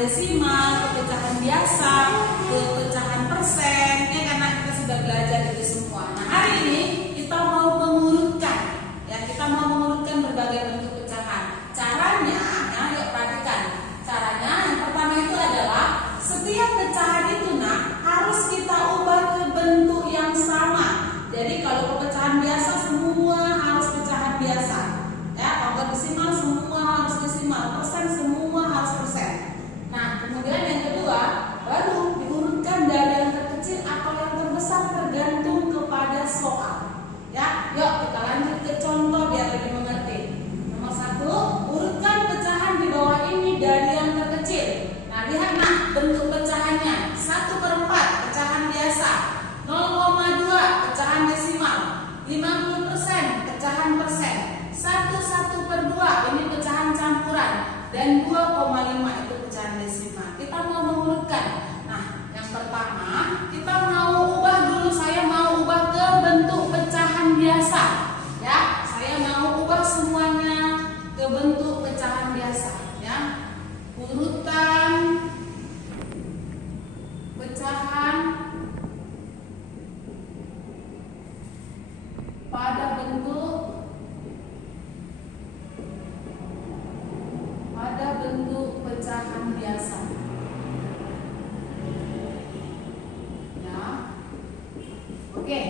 desimal, ke pecahan biasa, ke pecahan persen, ya karena kita sudah belajar itu semua. Nah, hari ini kita mau mengurutkan, ya kita mau mengurutkan berbagai bentuk pecahan. Caranya, ya yuk perhatikan. Caranya yang pertama itu adalah setiap pecahan itu harus kita ubah ke bentuk yang sama. Jadi kalau ke pecahan biasa semua harus pecahan biasa, ya kalau desimal semua harus desimal, persen semua harus persen. Nah, kemudian yang kedua, baru diurutkan dari yang terkecil atau yang terbesar tergantung kepada soal. Ya, yuk kita lanjut ke contoh biar lebih mengerti. Nomor 1, urutkan pecahan di bawah ini dari yang terkecil. Nah, lihat bentuk pecahannya. 1/4 pecahan biasa, 0,2 pecahan desimal, 50% pecahan persen, 1/2 ini pecahan campuran, dan 2,5 itu pecahan desimal. Kita mau mengurutkan. Nah, yang pertama kita mau ubah dulu. Saya mau ubah ke bentuk pecahan biasa. Ya, saya mau ubah semuanya ke bentuk pecahan biasa. Ya, urutan pecahan pada bentuk pecahan biasa. Ya. Oke.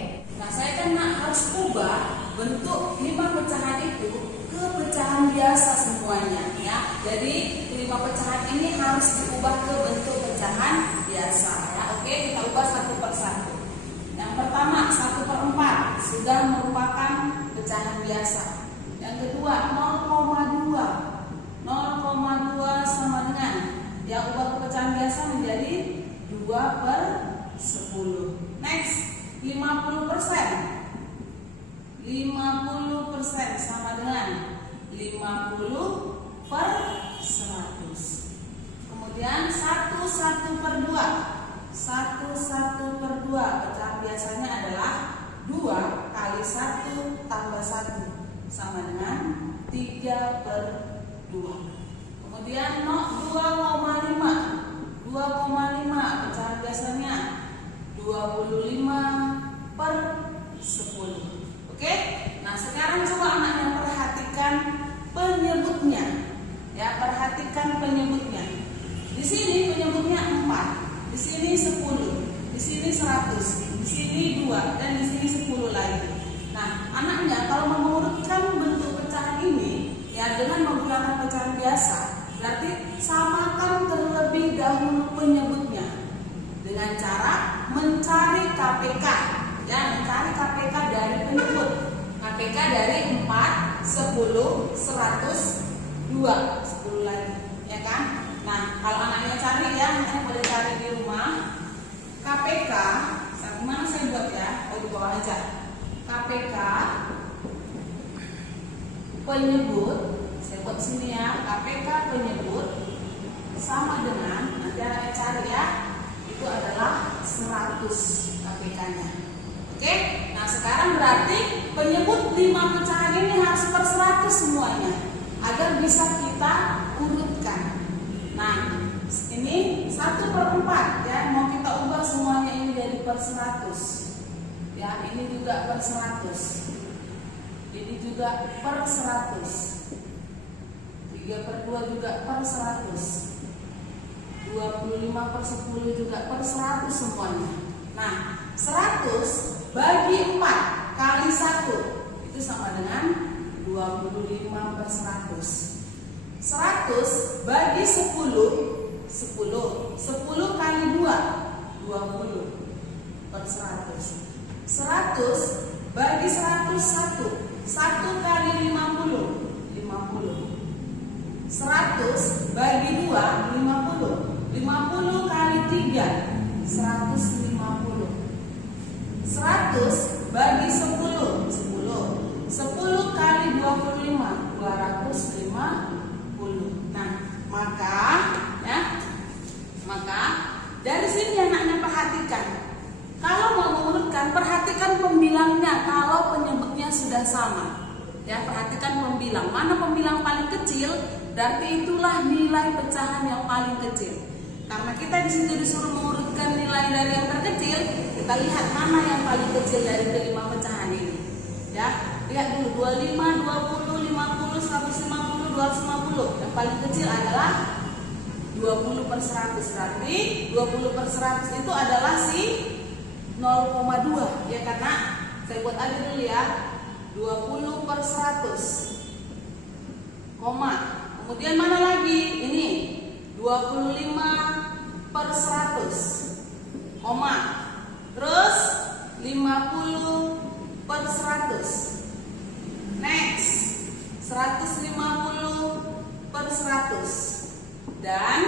Nah, saya kan harus ubah bentuk 5 pecahan itu ke pecahan biasa semuanya, ya. Jadi 5 pecahan ini harus diubah ke bentuk pecahan biasa, ya. Oke, kita ubah satu persatu. Yang pertama 1/4 sudah merupakan pecahan biasa. Yang kedua 0,2 sama dengan, ya ubah ke pecahan biasa menjadi 2/10. Next 50%. 50% sama dengan 50/100. Kemudian 1/2. 1/2 pecahan biasanya adalah 2 kali 1 tambah 1 sama dengan 3/2. Kemudian 2,5 pecahan biasanya 25/10. Oke? Nah, sekarang coba anaknya perhatikan penyebutnya. Ya, perhatikan penyebutnya. Di sini penyebutnya 4, di sini 10, di sini 100, di sini 2, dan di sini 10 lagi. Nah, anaknya kalau mengurutkan bentuk pecahan ini, ya dengan menggunakan pecahan biasa, berarti samakan terlebih dahulu penyebutnya dengan cara mencari KPK. Ya, mencari KPK dari penyebut. KPK dari 4, 10, 100, 2, 10 lagi, ya kan? Nah, kalau anaknya cari, ya anaknya boleh cari di rumah. KPK, gimana saya buat ya? Oh, di bawah aja. KPK penyebut, saya buat sini ya. KPK penyebut sama dengan, nanti anaknya cari ya, itu adalah 100 KPK-nya. Oke? Nah, sekarang berarti penyebut 5 pecahan ini harus per 100 semuanya agar bisa kita urutkan. Nah, ini 1/4 ya, mau kita ubah semuanya ini jadi per 100. Ya, ini juga per 100. Ini juga per 100. 3/2 juga per 100. 25/10 juga per 100 semuanya. Nah, 100 bagi 4 kali 1 itu sama dengan 25/100. 100 bagi 10 kali 2 20/100. 100 bagi 101 1 kali 50 100 bagi 2 50 kali 3 150. 100 bagi 10 kali 25 250. Nah, maka dari sini anaknya perhatikan. Kalau mau mengurutkan, perhatikan pembilangnya kalau penyebutnya sudah sama. Ya, perhatikan pembilang. Mana pembilang paling kecil berarti itulah nilai pecahan yang paling kecil. Karena kita di situ disuruh mengurutkan nilai dari yang terkecil, kita lihat mana yang paling kecil dari kelima pecahan ini. Ya, lihat dulu 25, 20, 50, 150, 250. Yang paling kecil adalah 20/100. Berarti 20/100 itu adalah si 0,2. Ya, karena saya buat aja dulu ya. 20/100. Koma. Kemudian mana lagi? Ini 25/100. Koma. Terus 50/100. Next 150/100 dan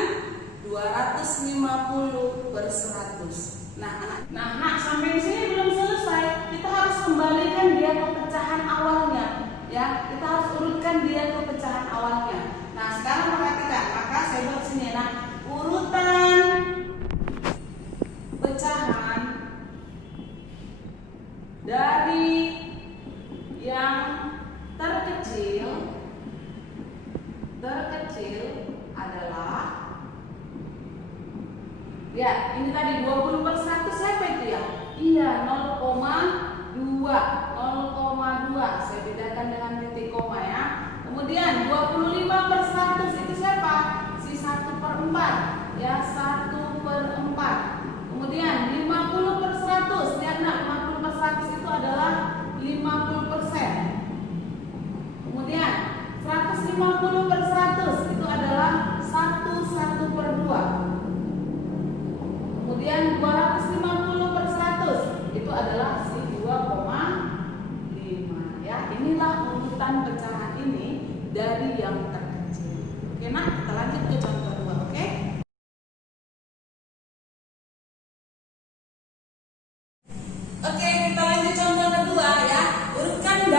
250/100. Nah, sampai di sini belum selesai. Kita harus kembalikan dia ke pecahan awalnya, ya. Kita harus urutkan dia ke pecahan awalnya. Nah, sekarang perhatikan. Maka saya buat sini, nah, urutan pecahan dari yang terkecil adalah, ya, ini tadi 20/100 siapa itu ya? Iya, 0,2. Saya bedakan dengan titik koma ya. Kemudian 25/100 itu siapa? Si 1/4 ya, 1/4. Kemudian 50/100, lihat nak, 50/100 itu adalah 50%. Kemudian 150/100 itu adalah 1/2. Kemudian 250/100 itu adalah si 2,5 ya. Inilah urutan pecahan ini dari yang terkecil. Oke, nah, kita lanjut ke contoh 2, oke? Oke, kita lanjut contoh kedua ya. Urutkan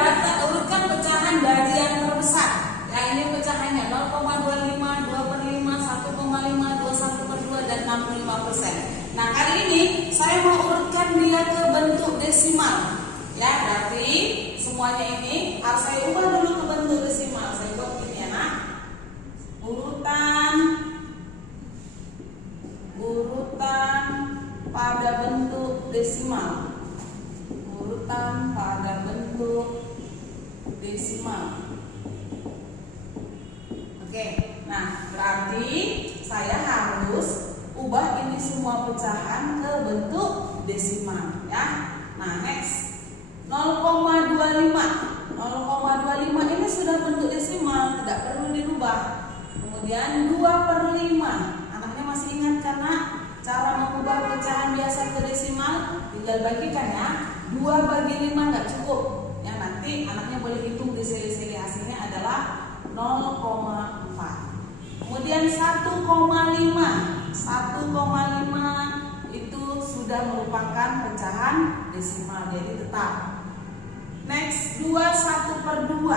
pecahan dari yang terbesar. Ya, ini pecahannya 0,25, 2/5, 1,5, 21/2 dan 65%. Nah, kali ini saya mau urutkan dia ke bentuk desimal. Ya, berarti semuanya ini harus saya ubah dulu ke bentuk desimal. Saya buat gini ya, nak. Urutan pada bentuk desimal. Urutan pada bentuk desimal. Oke, nah berarti saya harus ubah ini semua pecahan ke bentuk desimal ya. Nah, next 0,25. 0,25 ini sudah bentuk desimal, tidak perlu dirubah. Kemudian 2/5. Anaknya masih ingat karena cara mengubah pecahan biasa ke desimal tinggal bagikan ya. 2/5 nggak cukup. Ya, nanti anaknya boleh hitung di seri-seri, hasilnya adalah 0,4. Kemudian 1,5. 1,5 itu sudah merupakan pecahan desimal, jadi tetap. Next 21/2.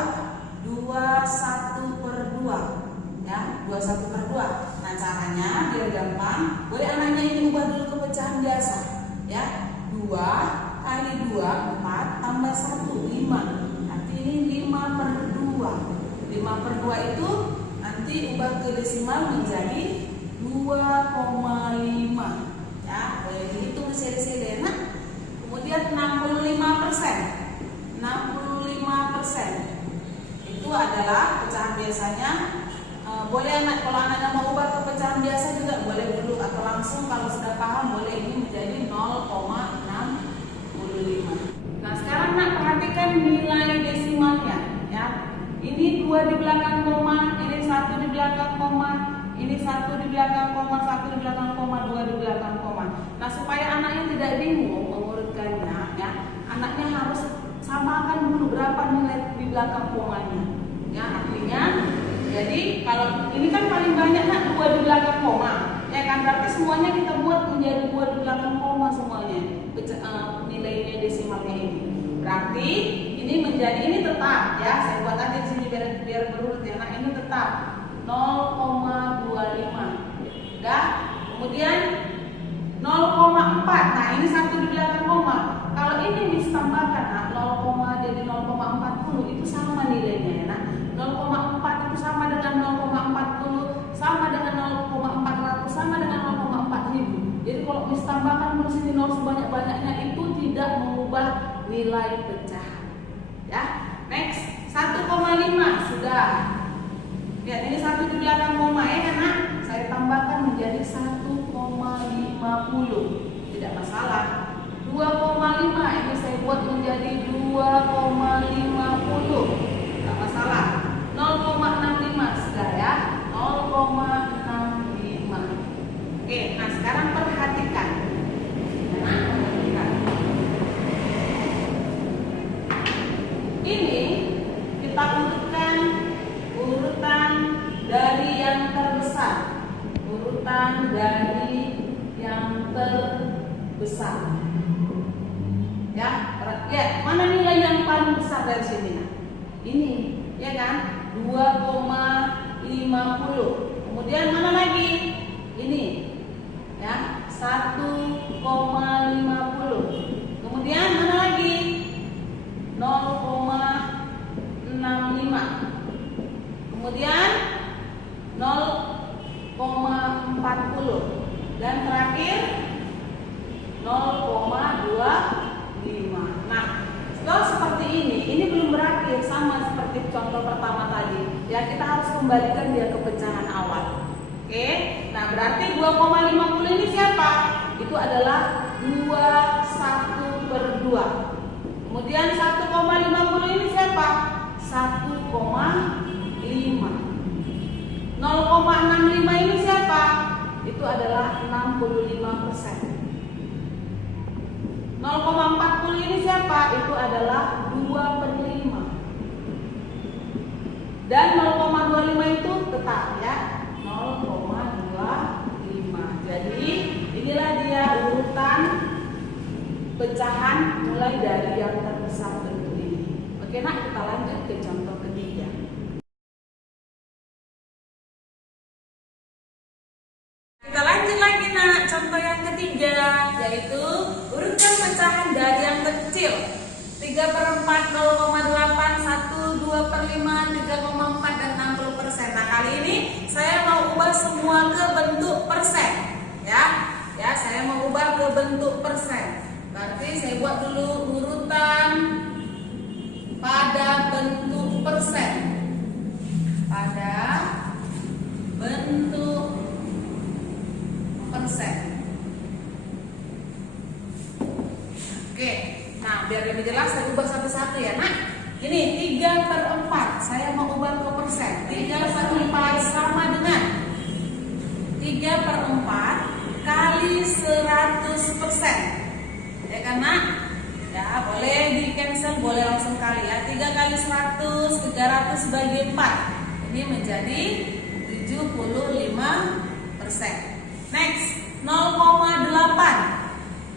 21/2 ya, 21/2. Nah, caranya biar gampang, boleh anaknya ini ubah dulu ke pecahan biasa ya. 2 kali 2 4 tambah 1 5. Nanti ini 5/2. 5/2 itu nanti ubah ke desimal menjadi 2,5 ya. Boleh dihitung seri-seri enak. Kemudian 65%. 65% itu adalah pecahan biasanya. Boleh anak, kalau anaknya mau ubah ke pecahan biasa juga boleh dulu, atau langsung kalau sudah paham boleh ini menjadi 0,65. Nah, sekarang nak perhatikan nilai desimalnya ya. Ini 2 di belakang koma, ini 1 di belakang koma, ini 1 di belakang koma, 1 di belakang koma, 2 di belakang koma. Nah, supaya anaknya tidak bingung mengurutkannya ya, anaknya harus samakan dulu berapa nilai di belakang komanya. Ya, artinya jadi kalau ini kan paling banyak nak 2 di belakang koma, ya kan, berarti semuanya kita buat menjadi 2 di belakang koma semuanya. Nilainya desimalnya ini. Berarti ini menjadi, ini tetap ya. Saya buat aja di sini biar berurut ya. Nah, ini tetap 0,25. Ya. Kemudian 0,4. Nah, ini 1 di belakang koma. Kalau ini ditambahkan, nah, 0, jadi 0,40 itu sama nilainya ya. Nah, 0,4 itu sama dengan 0,40, sama dengan 0,400, sama dengan 0,4000. Jadi kalau Miss tambahkan terus ini 0 sebanyak-banyaknya itu tidak mengubah nilai pecahan. Ya, next 1,5 sudah. Lihat ini 1 di belakang koma ya karena saya tambahkan menjadi 1,50. Tidak masalah. 2,5 ini saya buat menjadi 2,50. Tidak masalah. 0,65 sudah ya. 0,65. Oke, nah sekarang perhatikan. Nah, perhatikan. Ini kita urutkan urutan dari yang terbesar. Urutan dari yang terbesar. Ya, lihat mana nilai yang paling besar dari sini? Nah, ini, ya kan? 2,50. Kemudian mana lagi? Ini, ya, 1,50. Kemudian mana lagi? 0,65. Kemudian 0,40. Dan terakhir 0,25. Nah, kalau seperti ini belum berakhir sama seperti contoh pertama tadi. Ya, kita harus kembalikan dia ke pecahan awal. Oke, nah berarti 2,50 ini siapa? Itu adalah 21/2. Kemudian 1,50 ini siapa? 1,5. 0,65 ini siapa? Itu adalah 65%. 0,40 ini siapa? Itu adalah 2/5. Dan 0,25 itu tetap ya 0,25. Jadi inilah dia urutan pecahan mulai dari yang terbesar bentuk ini. Oke nak, kita lanjut ke contoh ketiga. Kita lanjut lagi nak, contoh yang ketiga, yaitu urutkan pecahan dari yang kecil. 3/4, 0,8, 1, 2/5, 3,4 dan 60%. Nah kali ini saya mau ubah semua ke bentuk persen, ya. Ya, saya mau ubah ke bentuk persen. Berarti saya buat dulu urutan pada bentuk persen. Pada bentuk persen. Oke, nah biar lebih jelas saya ubah satu-satu ya nak. Ini 3/4 saya mau ubah ke persen. 3/4 sama dengan 3/4 kali 100%. Ya kan nak? Ya boleh di cancel, boleh langsung kali ya. 3 kali 100, 300 bagi 4. Ini menjadi 75%. Next, 0,8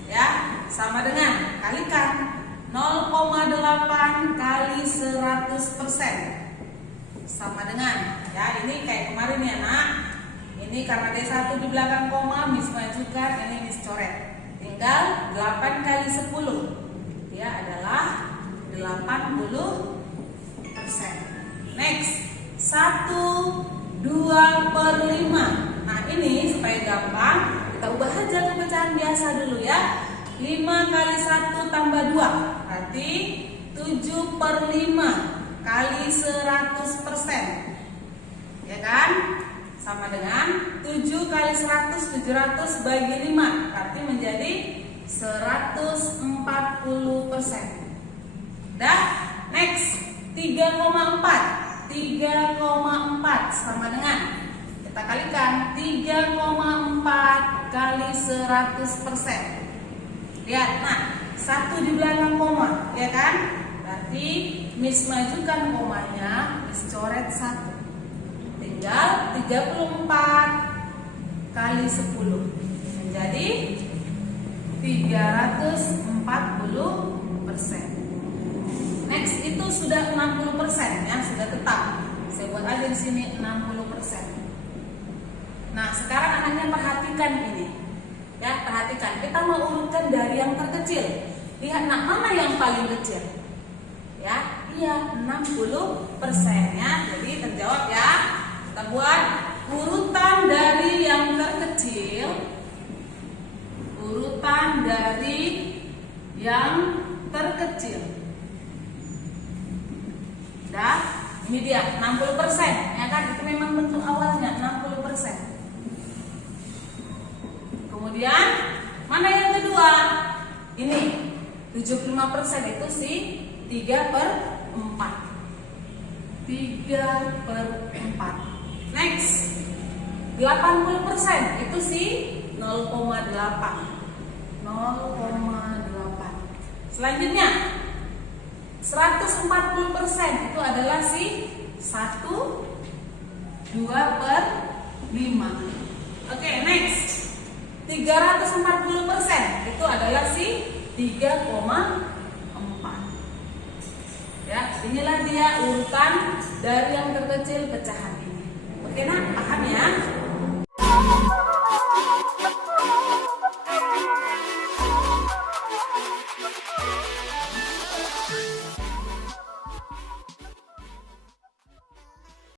ya, sama dengan kalikan 0,8 kali 100% sama dengan ya, ini kayak kemarin ya nak. Ini karena D1 di belakang koma, Miss majukan, ini Miss coret. Tinggal 8 kali 10 ya adalah 80%. Next, 1, 2/5. Nah ini supaya gampang kita ubah aja ke pecahan biasa dulu ya. 5 kali 1 tambah 2 berarti 7/5 kali 100%. Ya kan? Sama dengan 7 kali 100, 700 bagi 5 berarti menjadi 140%. Dah, next 3,4 sama dengan, kita kalikan 3,4 kali 100%. Lihat, nah 1 di belakang koma, ya kan? Berarti Miss majukan komanya, Miss coret 1. Tinggal 34 kali 10 menjadi 340%. Next itu sudah 60% ya, sudah tetap. Saya buat aja di sini 60%. Nah, sekarang anaknya perhatikan ini. Ya, perhatikan. Kita mau urutkan dari yang terkecil. Lihat nak mana yang paling kecil. Ya, Iya, 60% ya. Jadi terjawab ya. Kita buat urutan dari yang terkecil. Urutan dari yang terkecil. Dah, ini dia 60%, ya kan? Itu memang bentuk awalnya 60%. Kemudian mana yang kedua? Ini 75% itu si 3/4. 3/4. Next, 80% itu si 0,8. 0,8. Selanjutnya 140% itu adalah si 1/2/5. Oke, next. 340% itu adalah si 3,4. Ya, inilah dia urutan dari yang terkecil pecahan ini. Oke, nah, paham ya?